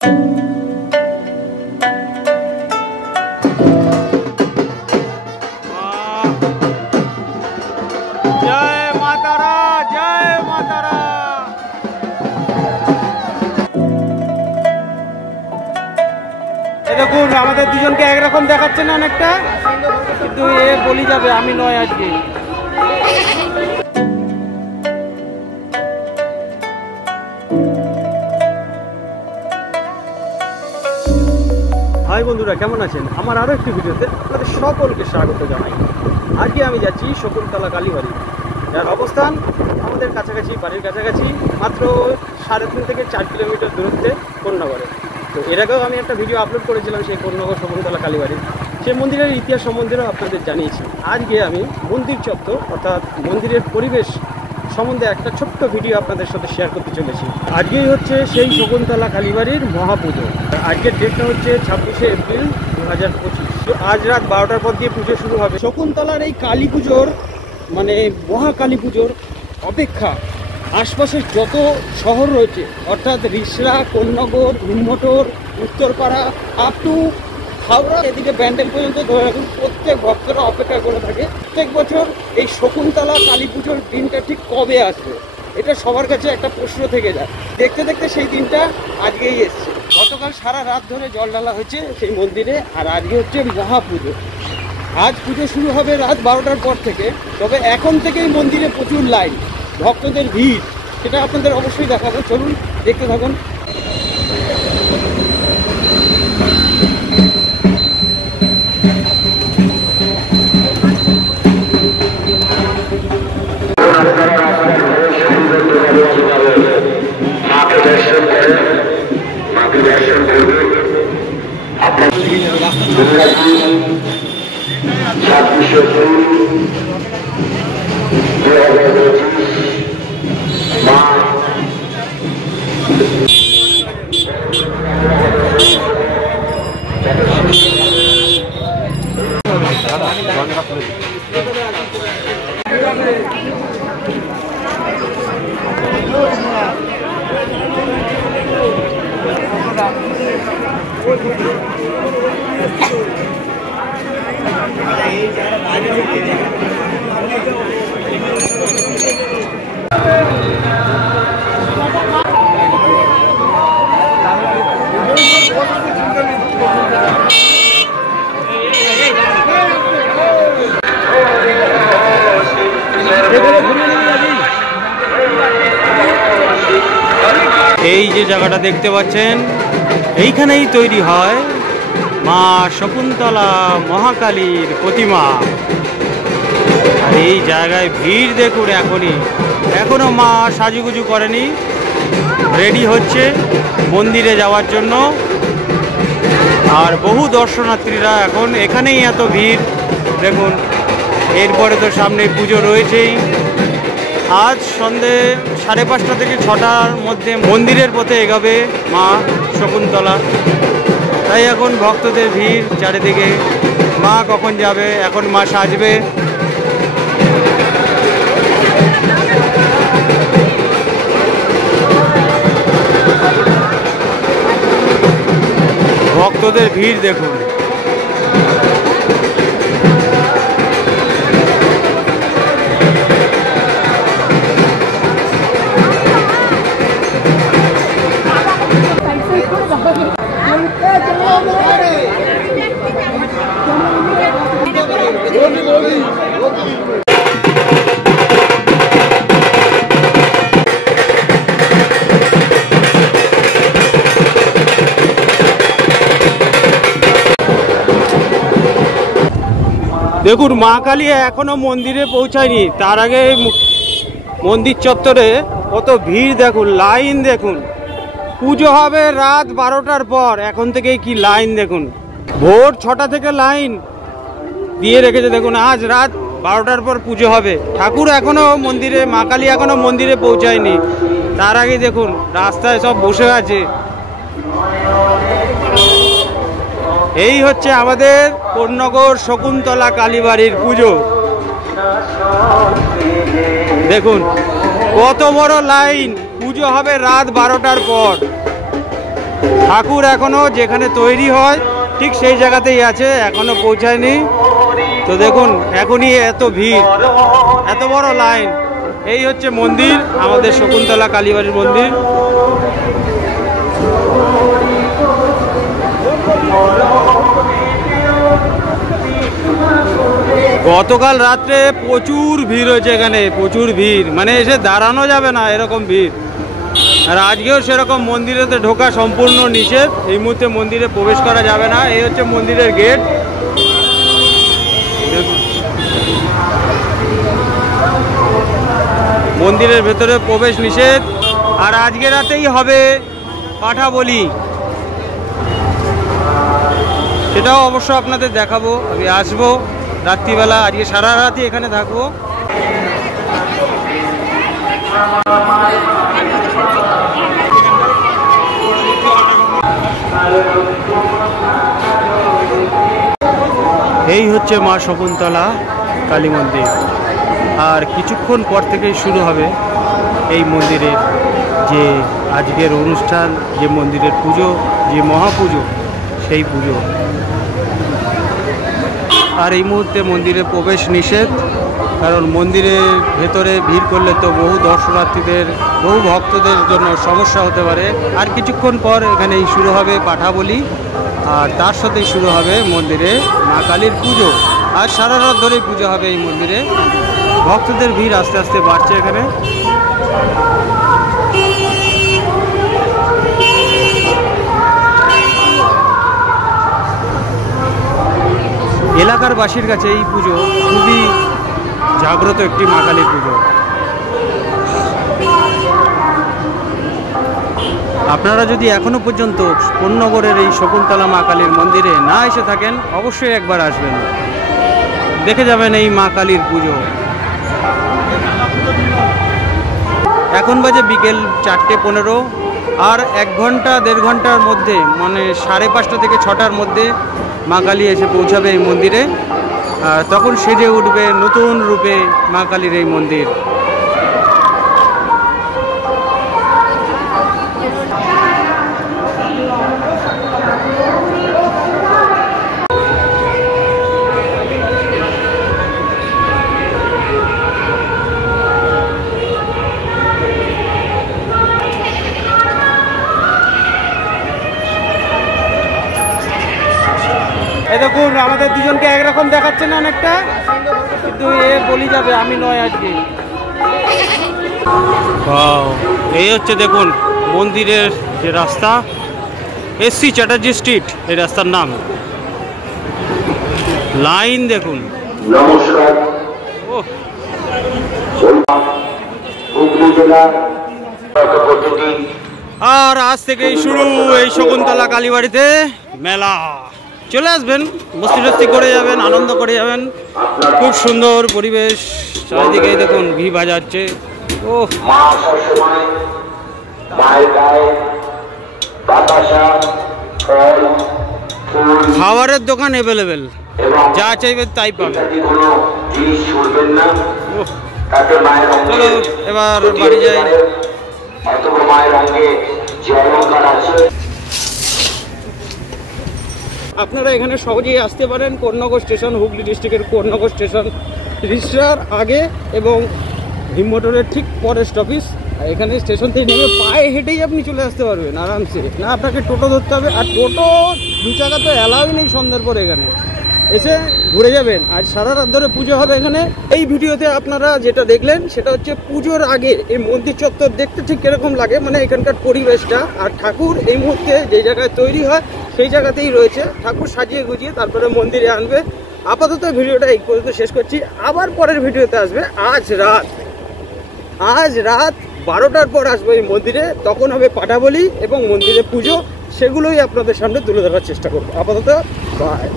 দেখুন আমাদের দুজনকে একরকম দেখাচ্ছে না অনেকটা, কিন্তু এ বলি যাবে আমি নয় আজকে। হাই বন্ধুরা, কেমন আছেন? আমার আরও একটি ভিডিওতে আপনাদের সকলকে স্বাগত জানাই। আজকে আমি যাচ্ছি শকুন্তলা কালীবাড়ি, যার অবস্থান আমাদের কাছাকাছি, বাড়ির কাছাকাছি, মাত্র 3.5 থেকে 4 কিলোমিটার দূরত্বে কোন্নগরে। তো এর আগেও আমি একটা ভিডিও আপলোড করেছিলাম সেই কোন্নগর শকুন্তলা কালীবাড়ির, সেই মন্দিরের ইতিহাস সম্বন্ধেও আপনাদের জানিয়েছি। আজকে আমি মন্দির চত্বর অর্থাৎ মন্দিরের পরিবেশ সম্বন্ধে একটা ছোট্ট ভিডিও আপনাদের সাথে শেয়ার করতে চলেছি। আজকেই হচ্ছে সেই শকুন্তলা কালীবাড়ির মহাপুজো। আজকের ডেটটা হচ্ছে 26শে এপ্রিল 2025। তো আজ রাত 12টার পর দিয়ে পুজো শুরু হবে। শকুন্তলার এই কালী পুজোর মানে মহাকালী পুজোর অপেক্ষা আশপাশের যত শহর রয়েছে অর্থাৎ রিষড়া, কোন্নগর, নুনমোটর, উত্তরপাড়া আপ টু হাওড়া, এদিকে ব্যান্ডেল পর্যন্ত ধরে রাখুন, প্রত্যেক ভক্তরা অপেক্ষা করে থাকে প্রত্যেক বছর এই শকুন্তলা কালী পুজোর দিনটা ঠিক কবে আসবে, এটা সবার কাছে একটা প্রশ্ন থেকে যায়। দেখতে দেখতে সেই দিনটা আজকেই এসছে। গতকাল সারা রাত ধরে জল ঢালা হয়েছে সেই মন্দিরে, আর আজকে হচ্ছে মহাপুজো। আজ পুজো শুরু হবে রাত 12টার পর থেকে, তবে এখন থেকেই মন্দিরে প্রচুর লাইন, ভক্তদের ভিড়, সেটা আপনাদের অবশ্যই দেখাবো। চলুন দেখতে থাকুন। এই যে জায়গাটা দেখতে পাচ্ছেন, এইখানেই তৈরি হয় মা শকুন্তলা মহাকালীর প্রতিমা। আর এই জায়গায় ভিড় দেখুন, এখনো মা সাজুগুজু করেনি, রেডি হচ্ছে মন্দিরে যাওয়ার জন্য। আর বহু দর্শনার্থীরা এখন এখানেই এত ভিড় দেখুন। এরপরে তো সামনে পুজো রয়েছেই। আজ সন্ধে 5:30 থেকে 6টার মধ্যে মন্দিরের পথে এগোবে মা শকুন্তলা, তাই এখন ভক্তদের ভিড় চারিদিকে। মা কখন যাবে, এখন মা সাজবে। ভক্তদের ভিড় দেখুন। দেখুন মা কালী এখনো মন্দিরে পৌঁছায়নি, তার আগে মন্দির চত্বরে কত ভিড় দেখুন, লাইন দেখুন। পুজো হবে রাত 12টার পর, এখন থেকেই কি লাইন দেখুন। ভোর 6টা থেকে লাইন দিয়ে রেখেছে দেখুন। আজ রাত 12টার পর পুজো হবে। ঠাকুর এখনো মন্দিরে, মা কালী এখনো মন্দিরে পৌঁছায়নি, তার আগে দেখুন রাস্তায় সব বসে আছে। এই হচ্ছে আমাদের কোন্নগর শকুন্তলা কালীবাড়ির পুজো। দেখুন কত বড় লাইন, পুজো হবে রাত 12টার পর। ঠাকুর এখনো যেখানে তৈরি হয় ঠিক সেই জায়গাতেই আছে, এখনো পৌঁছায়নি। তো দেখুন এখনই এত ভিড়, এত বড় লাইন। এই হচ্ছে মন্দির, আমাদের শকুন্তলা কালীবাড়ির মন্দির। গতকাল রাত্রে প্রচুর ভিড় হয়েছে এখানে, প্রচুর ভিড়, মানে এসে দাঁড়ানো যাবে না এরকম ভিড়। আর আজকেও সেরকম মন্দিরেতে ঢোকা সম্পূর্ণ নিষেধ, এই মুহূর্তে মন্দিরে প্রবেশ করা যাবে না। এই হচ্ছে মন্দিরের গেট। মন্দিরের ভেতরে প্রবেশ নিষেধ। আর আজকে রাতেই হবে পাঠা বলি, সেটাও অবশ্য আপনাদের দেখাবো। আমি আসবো রাত্রিবেলা, আজকে সারা রাতই এখানে থাকবো। এই হচ্ছে মা শকুন্তলা কালী মন্দির। আর কিছুক্ষণ পর থেকেই শুরু হবে এই মন্দিরের যে আজকের অনুষ্ঠান, যে মন্দিরের পুজো, যে মহাপুজো, সেই পুজো। আর এই মুহূর্তে মন্দিরে প্রবেশ নিষেধ, কারণ মন্দিরের ভেতরে ভিড় করলে তো বহু দর্শনার্থীদের, বহু ভক্তদের জন্য সমস্যা হতে পারে। আর কিছুক্ষণ পর এখানেই শুরু হবে পাঠা বলি, আর তার সাথেই শুরু হবে মন্দিরে মা কালীর পুজো। আর সারা রাত ধরেই পুজো হবে এই মন্দিরে। ভক্তদের ভিড় আস্তে আস্তে বাড়ছে এখানে। এলাকার বাসীর কাছে এই পুজো খুবই জাগ্রত একটি মা কালীর পুজো। আপনারা যদি এখনো পর্যন্ত কোন্নগরের এই শকুন্তলা মা কালীর মন্দিরে না এসে থাকেন, অবশ্যই একবার আসবেন, দেখে যাবেন এই মা কালীর পুজো। এখন বাজে বিকেল 4:15, আর 1 ঘন্টা 1.5 ঘন্টার মধ্যে, মানে 5:30 থেকে 6টার মধ্যে মা কালী এসে পৌঁছাবে এই মন্দিরে। আর তখন সেজে উঠবে নতুন রূপে মা কালীর এই মন্দির। দেখুন আমাদের দুজনকে একরকম দেখাচ্ছে না অনেকটা, কিন্তু এ বলি যাবে আমি নয় আজকে। এই হচ্ছে দেখুন মন্দিরের যে রাস্তা, এসসি চ্যাটার্জি স্ট্রিট এই রাস্তার নাম। লাইন দেখুন। নমস্কার। আর আজ থেকেই শুরু এই শকুন্তলা কালীবাড়িতে মেলা। চলে আসবেন, মস্তি টস্তি করে যাবেন, আনন্দ করে যাবেন। খুব সুন্দর পরিবেশ, চারিদিকে দেখুন ঘি বাজাচ্ছে। ও খাবারের দোকান অ্যাভেলেবেল, যা চাইবেন তাই পাবেন। চলো এবার বাড়ি যাই। আপনারা এখানে সহজেই আসতে পারেন। কোন্নগর স্টেশন, হুগলি ডিস্ট্রিক্টের কোন্নগর স্টেশন রিক্সার আগে এবং হিমমোটরের ঠিক পরের স্টপেজ। এখানে স্টেশন থেকে নেমে পায়ে হেঁটেই আপনি চলে আসতে পারবেন আরামসে, না আপনাকে টোটো ধরতে হবে। আর টোটো 2 চাকা তো অ্যালাউই নেই সন্ধ্যার পরে, এখানে এসে ঘুরে যাবেন। আর সারা রাত ধরে পুজো হবে এখানে। এই ভিডিওতে আপনারা যেটা দেখলেন সেটা হচ্ছে পুজোর আগে এই মন্দির চত্বর দেখতে ঠিক কিরকম লাগে, মানে এখানকার পরিবেশটা। আর ঠাকুর এই মুহূর্তে যে জায়গায় তৈরি হয় সেই জায়গাতেই রয়েছে। ঠাকুর সাজিয়ে গুজিয়ে তারপরে মন্দিরে আনবে। আপাতত ভিডিওটা এই পর্যন্ত শেষ করছি, আবার পরের ভিডিওতে আসবে। আজ রাত 12টার পর আসবে এই মন্দিরে, তখন হবে পাঠাবলি এবং মন্দিরে পুজো, সেগুলোই আপনাদের সামনে তুলে ধরার চেষ্টা করবো। আপাতত বাই।